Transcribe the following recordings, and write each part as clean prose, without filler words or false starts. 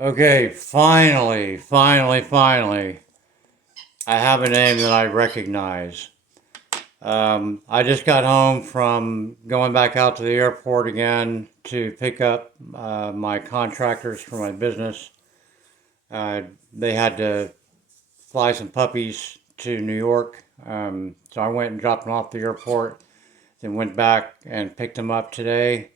Okay, finally, I have a name that I recognize. I just got home from going back out to the airport again to pick up my contractors for my business. Uh, they had to fly some puppies to New York, so I went and dropped them off at the airport, then went back and picked them up today.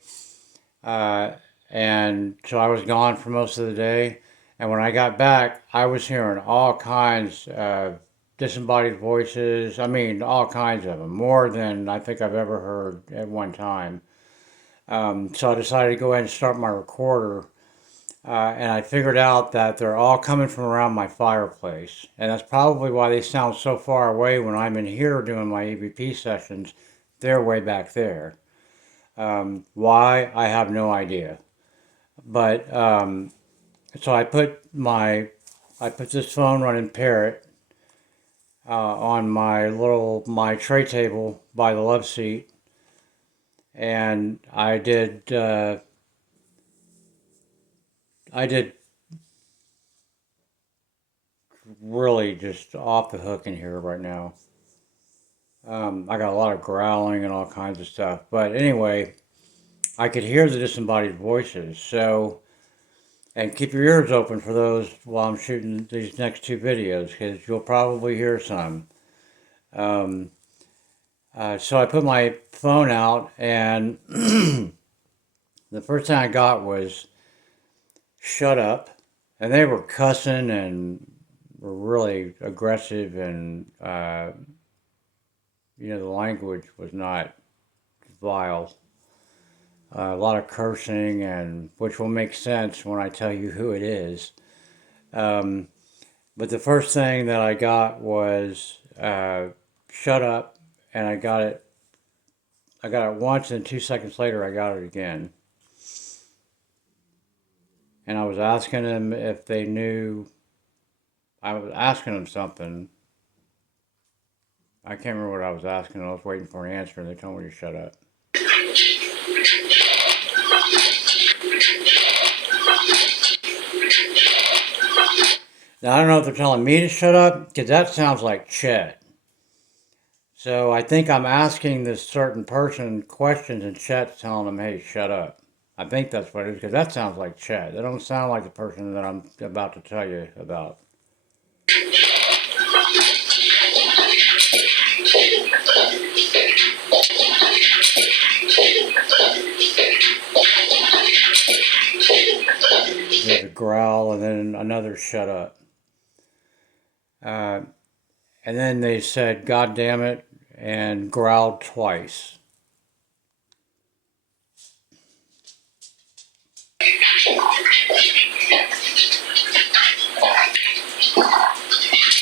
Uh, and so I was gone for most of the day. And when I got back, I was hearing all kinds of disembodied voices. I mean, all kinds of them, more than I think I've ever heard at one time. So I decided to go ahead and start my recorder. And I figured out that they're all coming from around my fireplace. And that's probably why they sound so far away when I'm in here doing my EVP sessions. They're way back there. Why? I have no idea. But so I put this phone running Parrot on my tray table by the love seat, and I did really just off the hook in here right now. I got a lot of growling and all kinds of stuff, but anyway, I could hear the disembodied voices. So, and keep your ears open for those while I'm shooting these next two videos, because you'll probably hear some. Um, so I put my phone out, and the first thing I got was "shut up," and they were cussing and were really aggressive, and the language was not vile. A lot of cursing, and which will make sense when I tell you who it is. Um, but the first thing that I got was "shut up," and I got it. I got it once, and 2 seconds later, I got it again. And I was asking them if they knew. I was asking them something. I can't remember what I was asking. I was waiting for an answer, and they told me to shut up. Now I don't know if they're telling me to shut up because that sounds like Chet. So I think I'm asking this certain person questions, and Chet's telling them, "Hey, shut up." I think that's what it is because that sounds like Chet. That don't sound like the person that I'm about to tell you about. There's a growl and then another shut up. Uh, and then they said, "God damn it," and growled twice.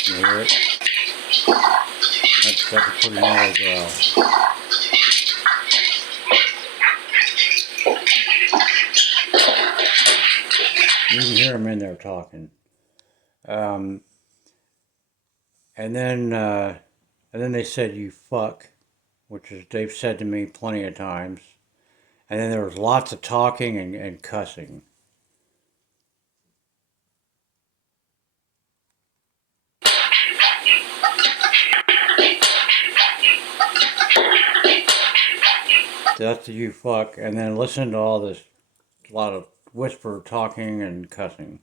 You hear it? That's a pretty gnarly growl. You can hear them in there talking. Um, and then uh, and then they said, "You fuck," which is they've said to me plenty of times. And then there was lots of talking and cussing. That's the "you fuck," and then listen to all this, a lot of whisper talking and cussing.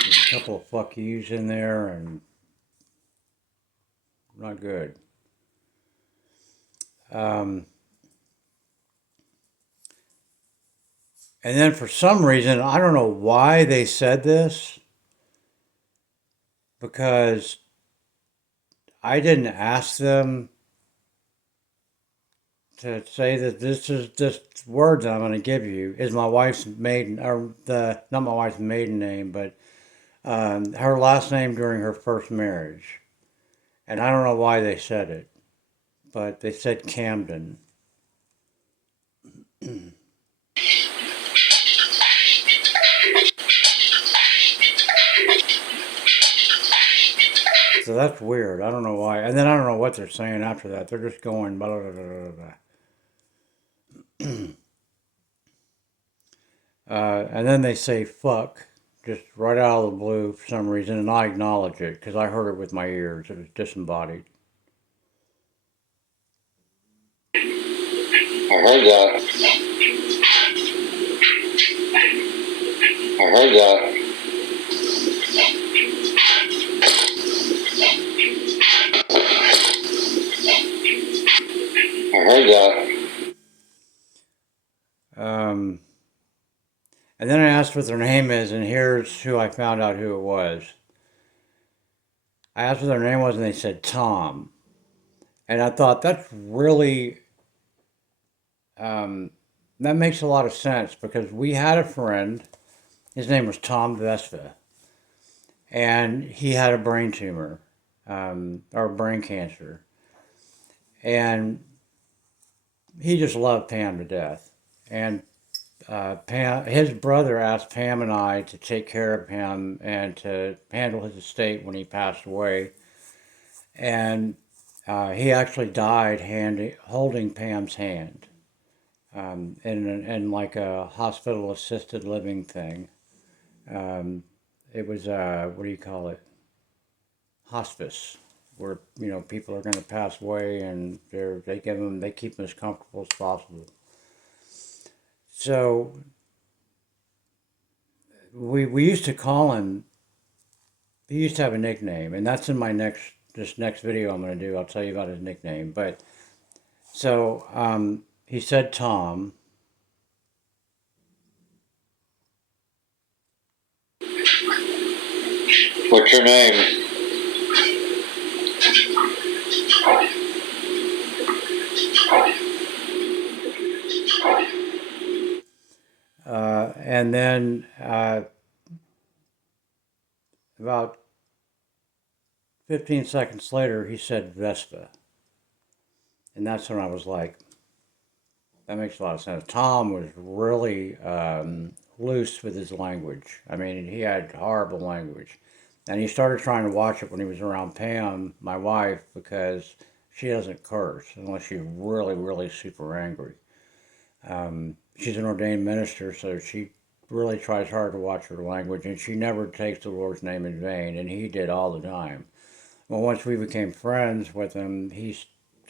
There's a couple of "fuck yous" in there, and not good. Um, and then for some reason, I don't know why they said this, because I didn't ask them to say that this word that I'm going to give you is my wife's maiden, or the not my wife's maiden name, but her last name during her first marriage. And I don't know why they said it, but they said Camden. So that's weird. I don't know why. And then I don't know what they're saying after that. They're just going blah, blah, blah, blah, blah. And then they say fuck, just right out of the blue for some reason, and I acknowledge it because I heard it with my ears. It was disembodied. I heard that. I heard that. I heard that. And then I asked what their name is, and here's who I found out who it was. I asked what their name was, and they said Tom. And I thought that's really, that makes a lot of sense because we had a friend, his name was Tom Vespa, and he had a brain tumor, or brain cancer. And he just loved Pam to death. And Pam, his brother asked Pam and I to take care of him and to handle his estate when he passed away. And he actually died holding Pam's hand in like a hospital assisted living thing. It was, what do you call it? Hospice, where people are going to pass away and they keep them as comfortable as possible. So we used to call him. He used to have a nickname, and that's in my this next video I'm going to do. I'll tell you about his nickname. But so he said Tom. What's your name? And then about 15 seconds later, he said Vespa. And that's when I was like, that makes a lot of sense. Tom was really loose with his language. I mean, he had horrible language. And he started trying to watch it when he was around Pam, my wife, because she doesn't curse unless she's really, really super angry. She's an ordained minister, so she really tries hard to watch her language, and she never takes the Lord's name in vain, and he did all the time. Well, once we became friends with him, he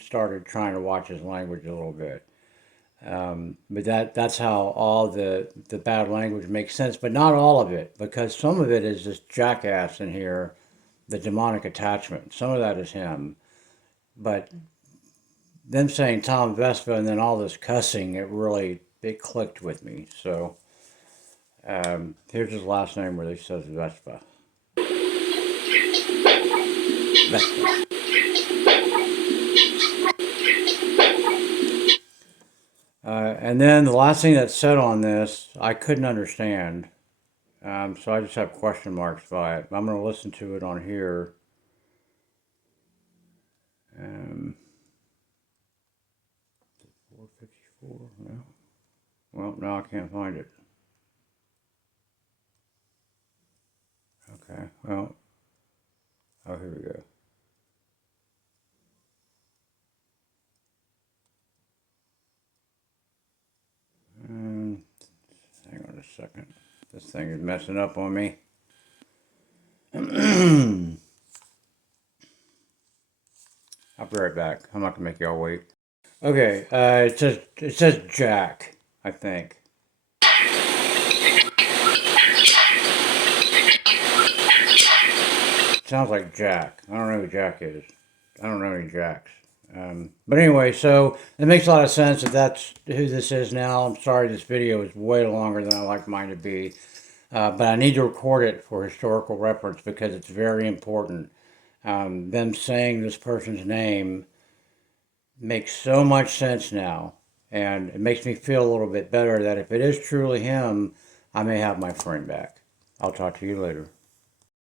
started trying to watch his language a little bit. But that's how all the bad language makes sense, but not all of it, because some of it is this jackass in here, the demonic attachment. Some of that is him. But them saying Tom Vespa and then all this cussing, it clicked with me. So here's his last name where he says Vespa. Vespa. And then the last thing that's said on this, I couldn't understand. So I just have question marks by it. I'm going to listen to it on here. 454, no. Well, no, I can't find it. Okay, well, oh, here we go. Hang on a second. This thing is messing up on me. I'll be right back. I'm not gonna make y'all wait. Okay, it says Jack, I think. Sounds like Jack. I don't know who Jack is. I don't know any Jacks. But anyway, so it makes a lot of sense if that's who this is now. I'm sorry this video is way longer than I like mine to be. But I need to record it for historical reference because it's very important. Them saying this person's name makes so much sense now. And it makes me feel a little bit better that if it is truly him, I may have my friend back. I'll talk to you later.